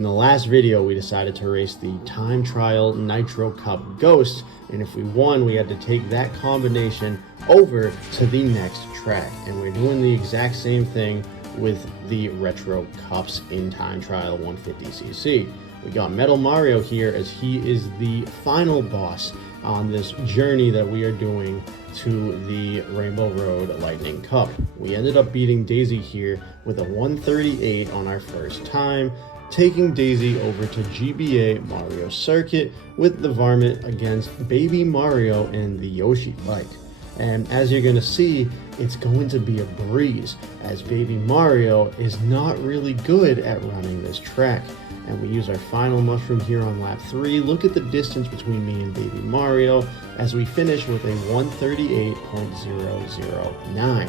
In the last video, we decided to race the Time Trial Nitro Cup Ghost, and if we won, we had to take that combination over to the next track. And we're doing the exact same thing with the Retro Cups in Time Trial 150cc. We got Metal Mario here as he is the final boss on this journey that we are doing to the Rainbow Road Lightning Cup. We ended up beating Daisy here with a 138 on our first time, taking Daisy over to GBA Mario Circuit with the varmint against Baby Mario and the Yoshi bike. And as you're gonna see, it's going to be a breeze, as Baby Mario is not really good at running this track. And we use our final mushroom here on lap 3. Look at the distance between me and Baby Mario as we finish with a 138.009.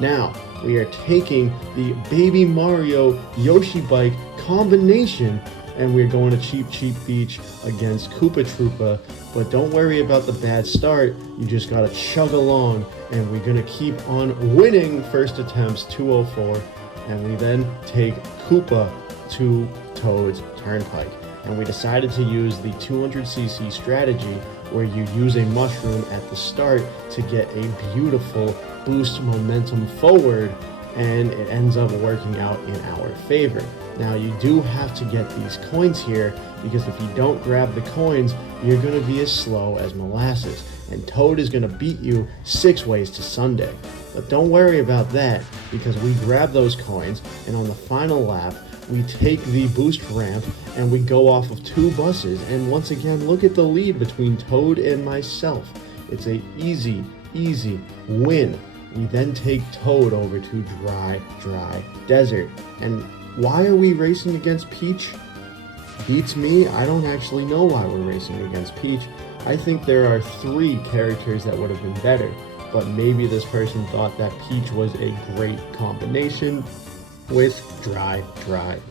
Now, we are taking the Baby Mario Yoshi bike combination and we're going to Cheep Cheep Beach against Koopa Troopa. But don't worry about the bad start, you just gotta chug along, and we're gonna keep on winning first attempts 204, and we then take Koopa to Toad's Turnpike. And we decided to use the 200cc strategy where you use a mushroom at the start to get a beautiful boost momentum forward, and it ends up working out in our favor. Now you do have to get these coins here, because if you don't grab the coins, you're going to be as slow as molasses, and Toad is going to beat you 6 ways to Sunday. But don't worry about that, because we grab those coins, and on the final lap, we take the boost ramp and we go off of 2 buses, and once again, look at the lead between Toad and myself. It's a easy win. We then take Toad over to Dry Desert. And why are we racing against Peach? Beats me, I don't actually know why we're racing against Peach. I think there are 3 characters that would have been better, but maybe this person thought that Peach was a great combination with Dry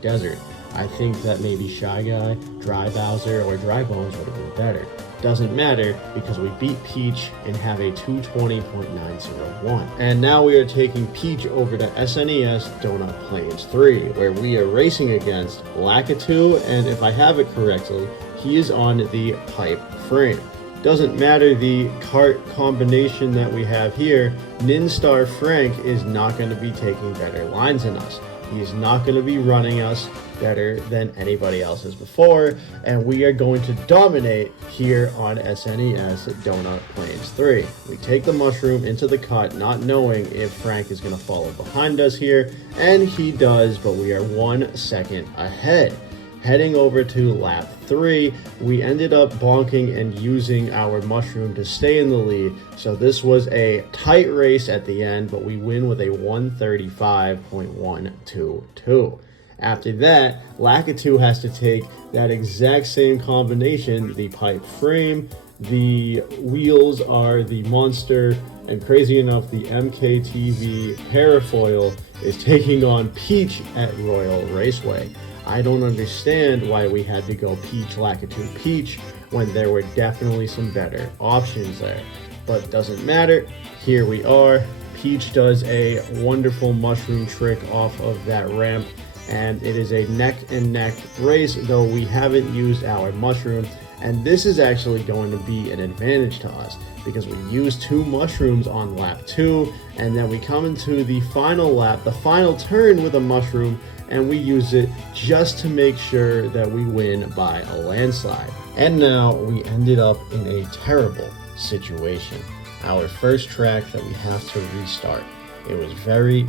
Desert. I think that maybe Shy Guy, Dry Bowser, or Dry Bones would have been better. Doesn't matter, because we beat Peach and have a 220.901. And now we are taking Peach over to SNES Donut Plains 3, where we are racing against Lakitu, and if I have it correctly, he is on the pipe frame. Doesn't matter the kart combination that we have here, Ninstar Frank is not going to be taking better lines than us. He is not going to be running us better than anybody else's before, and we are going to dominate here on SNES Donut Plains 3. We take the mushroom into the cut, not knowing if Frank is going to follow behind us here, and he does, but we are 1 second ahead. Heading over to lap 3, we ended up bonking and using our mushroom to stay in the lead, so this was a tight race at the end, but we win with a 135.122. After that, Lakitu has to take that exact same combination, the pipe frame, the wheels are the monster, and crazy enough, the MKTV parafoil is taking on Peach at Royal Raceway. I don't understand why we had to go Peach, Lakitu, Peach, when there were definitely some better options there. But doesn't matter, here we are. Peach does a wonderful mushroom trick off of that ramp, and it is a neck and neck race, though we haven't used our mushroom, and this is actually going to be an advantage to us because we use 2 mushrooms on lap 2, and then we come into the final lap, the final turn with a mushroom, and we use it just to make sure that we win by a landslide. And now we ended up in a terrible situation. Our first track that we have to restart. It was very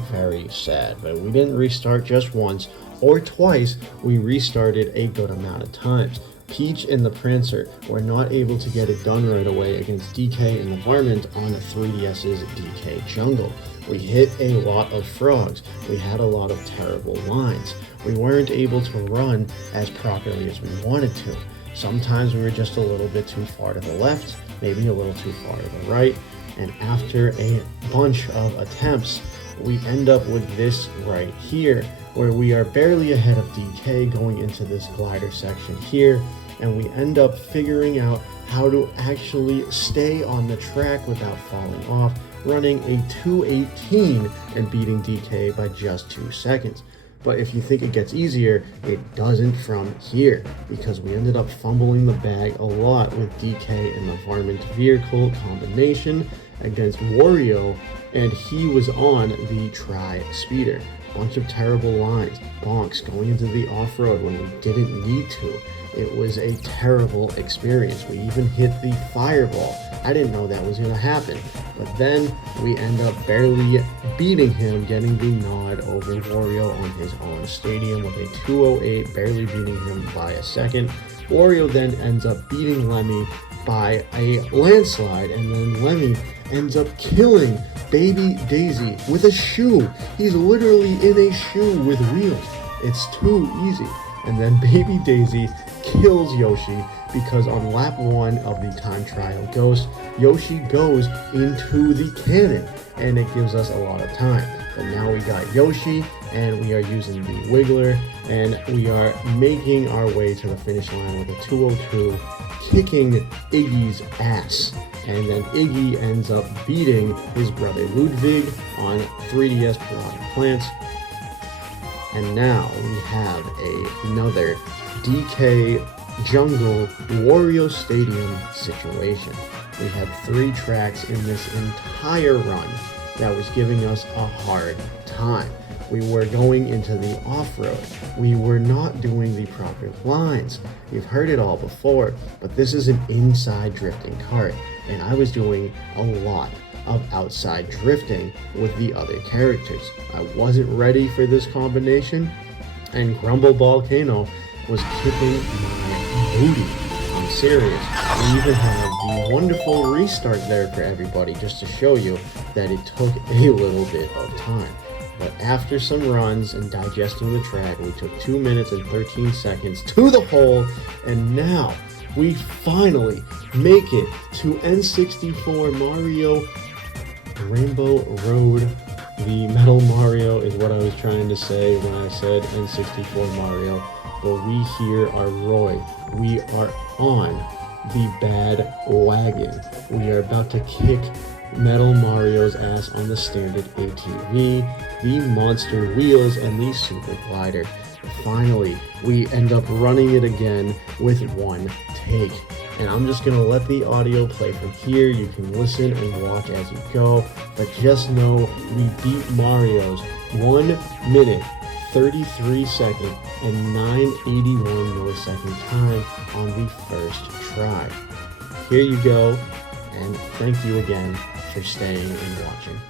sad, but we didn't restart just once or twice, we restarted a good amount of times. Peach and the Prancer were not able to get it done right away against DK and the Varmint on the 3DS's DK Jungle. We hit a lot of frogs, we had a lot of terrible lines, we weren't able to run as properly as we wanted to. Sometimes we were just a little bit too far to the left, maybe a little too far to the right, and after a bunch of attempts, we end up with this right here, where we are barely ahead of DK going into this glider section here, and we end up figuring out how to actually stay on the track without falling off, running a 218 and beating DK by just 2 seconds. But if you think it gets easier, it doesn't from here, because we ended up fumbling the bag a lot with DK and the varmint vehicle combination against Wario, and he was on the tri-speeder. Bunch of terrible lines, bonks going into the off-road when we didn't need to. It was a terrible experience. We even hit the fireball. I didn't know that was going to happen. But then we end up barely beating him, getting the nod over Wario on his own stadium with a 2:08, barely beating him by a second. Wario then ends up beating Lemmy by a landslide, and then Lemmy ends up killing Baby Daisy with a shoe. He's literally in a shoe with wheels. It's too easy. And then Baby Daisy kills Yoshi because on lap 1 of the time trial ghost, Yoshi goes into the cannon, and it gives us a lot of time. But now we got Yoshi, and we are using the Wiggler, and we are making our way to the finish line with a 2:02, kicking Iggy's ass. And then Iggy ends up beating his brother Ludwig on 3DS Piranha Plants. And now we have another DK Jungle Wario Stadium situation. We had 3 tracks in this entire run that was giving us a hard time. We were going into the off-road. We were not doing the proper lines. You've heard it all before, but this is an inside drifting kart, and I was doing a lot of outside drifting with the other characters. I wasn't ready for this combination, and Grumble Volcano was kicking my booty. I'm serious. We even have the wonderful restart there for everybody, just to show you that it took a little bit of time. But after some runs and digesting the track, we took 2 minutes and 13 seconds to the hole, and now we finally make it to N64 Mario Rainbow Road. The Metal Mario is what I was trying to say when I said N64 Mario. But we here are Roy. We are on the bad wagon. We are about to kick Metal Mario's ass on the standard ATV, the monster wheels, and the super glider. Finally, we end up running it again with one take. And I'm just going to let the audio play from here. You can listen and watch as you go. But just know we beat Mario's 1 minute, 33 second, and 981 millisecond time on the first try. Here you go, and thank you again for staying and watching.